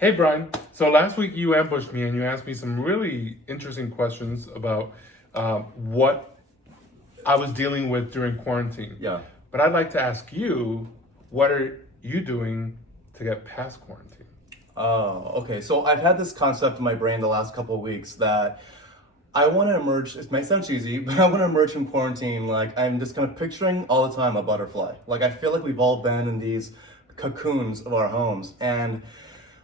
Hey, Bryan. So last week you ambushed me and you asked me some really interesting questions about what I was dealing with during quarantine. Yeah. But I'd like to ask you, what are you doing to get past quarantine? Oh, okay. So I've had this concept in my brain the last couple of weeks that I want to emerge. It might sound cheesy, but I want to emerge from quarantine. Like I'm just kind of picturing all the time a butterfly. Like I feel like we've all been in these cocoons of our homes, and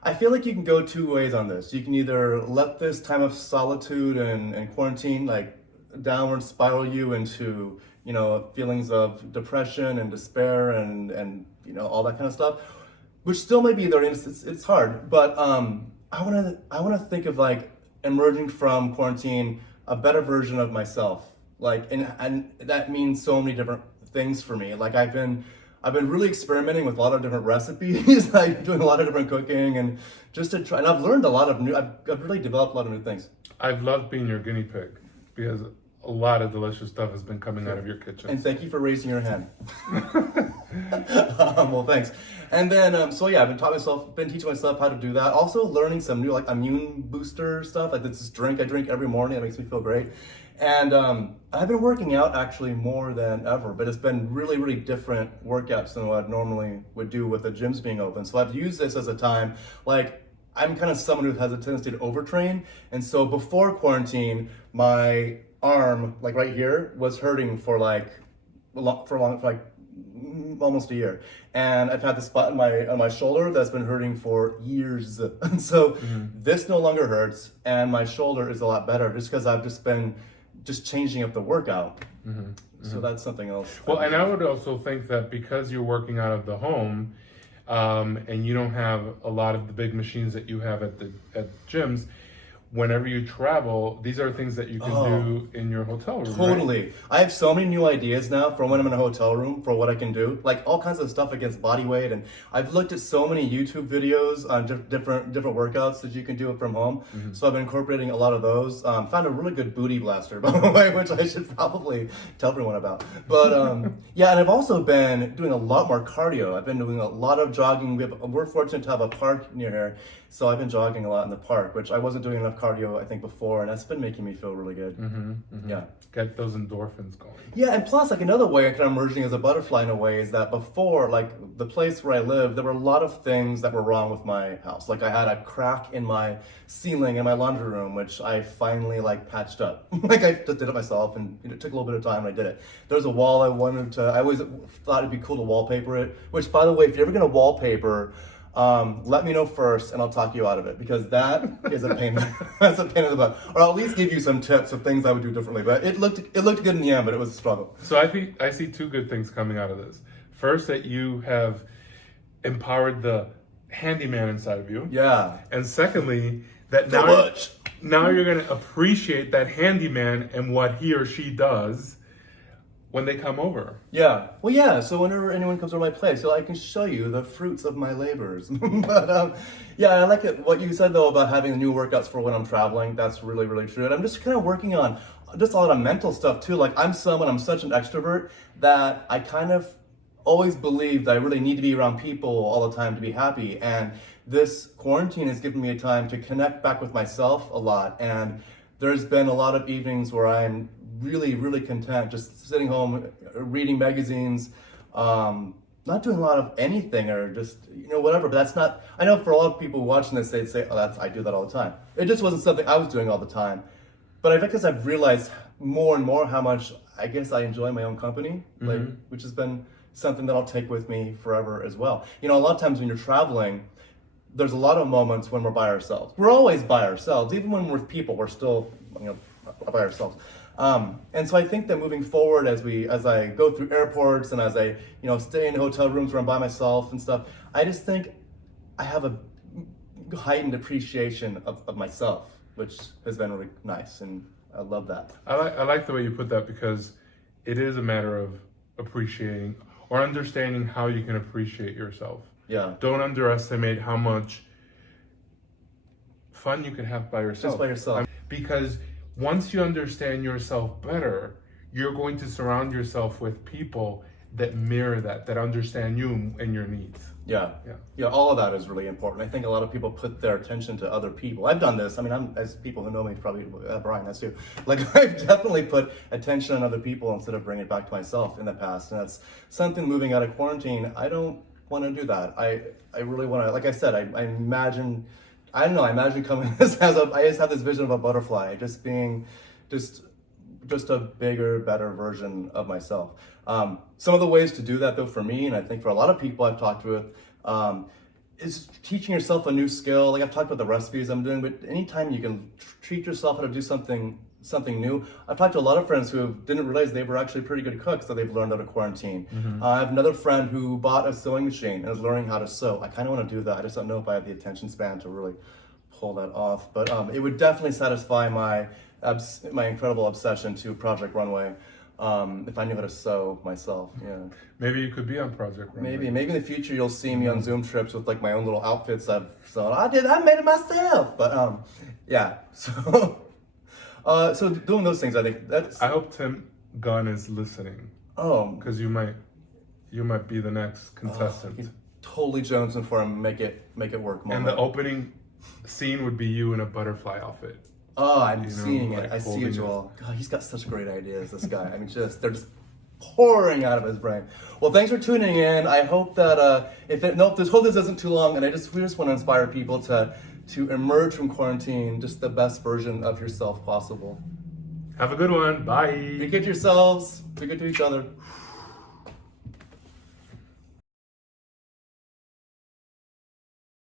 I feel like you can go two ways on this. You can either let this time of solitude and quarantine like downward spiral you into, feelings of depression and despair and all that kind of stuff, which still may be there. It's hard, but I wanna think of like emerging from quarantine a better version of myself. Like and that means so many different things for me. Like I've been really experimenting with a lot of different recipes, like doing a lot of different cooking and just to try. And I've learned a lot of I've really developed a lot of new things. I've loved being your guinea pig because a lot of delicious stuff has been coming out of your kitchen. And thank you for raising your hand. Well, thanks. And then, so yeah, been teaching myself how to do that. Also learning some new like immune booster stuff. Like this drink I drink every morning. It makes me feel great. And I've been working out actually more than ever, but it's been really, really different workouts than what I normally would do with the gyms being open. So I've used this as a time, like I'm kind of someone who has a tendency to overtrain. And so before quarantine, my arm, like right here, was hurting for almost a year, and I've had this spot on my shoulder that's been hurting for years. And so this no longer hurts, and my shoulder is a lot better just because I've just been changing up the workout. So that's something else. Well, and I would also think that because you're working out of the home, and you don't have a lot of the big machines that you have at gyms, whenever you travel, these are things that you can do in your hotel room. Totally. Right? I have so many new ideas now for when I'm in a hotel room for what I can do, like all kinds of stuff against body weight. And I've looked at so many YouTube videos on different workouts that you can do from home. So I've been incorporating a lot of those. Found a really good booty blaster, by the way, which I should probably tell everyone about. But yeah, and I've also been doing a lot more cardio. I've been doing a lot of jogging. We're fortunate to have a park near here. So I've been jogging a lot in the park, which I wasn't doing enough cardio, I think, before, and that's been making me feel really good. Yeah. Get those endorphins going. Yeah, and plus, like another way I kind of emerging as a butterfly in a way is that before, like the place where I lived, there were a lot of things that were wrong with my house. Like I had a crack in my ceiling in my laundry room, which I finally like patched up. Like I just did it myself, and it took a little bit of time, and I did it. There's a wall I always thought it'd be cool to wallpaper it, which by the way, if you're ever gonna wallpaper, let me know first and I'll talk you out of it, because that is a pain. That's a pain in the butt. Or I'll at least give you some tips of things I would do differently. But it looked good in the end, but it was a struggle. So I see two good things coming out of this. First, that you have empowered the handyman inside of you. Yeah. And secondly, that now you're going to appreciate that handyman and what he or she does when they come over. Yeah. Well, yeah. So whenever anyone comes over my place, so I can show you the fruits of my labors. But yeah, I like it. What you said though about having the new workouts for when I'm traveling. That's really, really true. And I'm just kind of working on just a lot of mental stuff too. Like I'm such an extrovert that I kind of always believed I really need to be around people all the time to be happy. And this quarantine has given me a time to connect back with myself a lot. And there's been a lot of evenings where I'm really, really content just sitting home, reading magazines, not doing a lot of anything or just, whatever. But that's not, I know for a lot of people watching this, they'd say, I do that all the time. It just wasn't something I was doing all the time. But I guess I've realized more and more how much I guess I enjoy my own company, which has been something that I'll take with me forever as well. A lot of times when you're traveling, there's a lot of moments when we're by ourselves. We're always by ourselves. Even when we're with people, we're still, by ourselves. And so I think that moving forward, as I go through airports and as I, stay in hotel rooms where I'm by myself and stuff, I just think I have a heightened appreciation of myself, which has been really nice, and I love that. I like the way you put that, because it is a matter of appreciating or understanding how you can appreciate yourself. Yeah. Don't underestimate how much fun you can have by yourself. Just by yourself. Because once you understand yourself better, you're going to surround yourself with people that mirror that understand you and your needs. Yeah, all of that is really important. I think a lot of people put their attention to other people. I've done this. I mean, as people who know me, probably Bryan, that's you. Like, I've definitely put attention on other people instead of bringing it back to myself in the past. And that's something moving out of quarantine. I don't want to do that. I really want to, like I said, I imagine, I don't know, I imagine coming I just have this vision of a butterfly, just being, just a bigger, better version of myself. Some of the ways to do that, though, for me, and I think for a lot of people I've talked with, is teaching yourself a new skill. Like, I've talked about the recipes I'm doing, but anytime you can treat yourself how to do something new. I've talked to a lot of friends who didn't realize they were actually pretty good cooks that they've learned out of quarantine. I have another friend who bought a sewing machine and is learning how to sew. I kind of want to do that. I just don't know if I have the attention span to really pull that off. But it would definitely satisfy my incredible obsession to Project Runway. If I knew how to sew myself, yeah. Maybe you could be on Project Runway. Maybe in the future you'll see me on Zoom trips with like my own little outfits I've sewn. I made it myself. But yeah. So doing those things, I think that's. I hope Tim Gunn is listening. Oh, because you might be the next contestant. Totally jonesing for him. Make it work. Moment. And the opening scene would be you in a butterfly outfit. Oh, I'm seeing it. Like I see it, Joel. it. God, he's got such great ideas, this guy. I mean, they're just pouring out of his brain. Well, thanks for tuning in. I hope that this isn't too long, and we just want to inspire people to emerge from quarantine just the best version of yourself possible. Have a good one. Bye. Be good to yourselves. Be good to each other.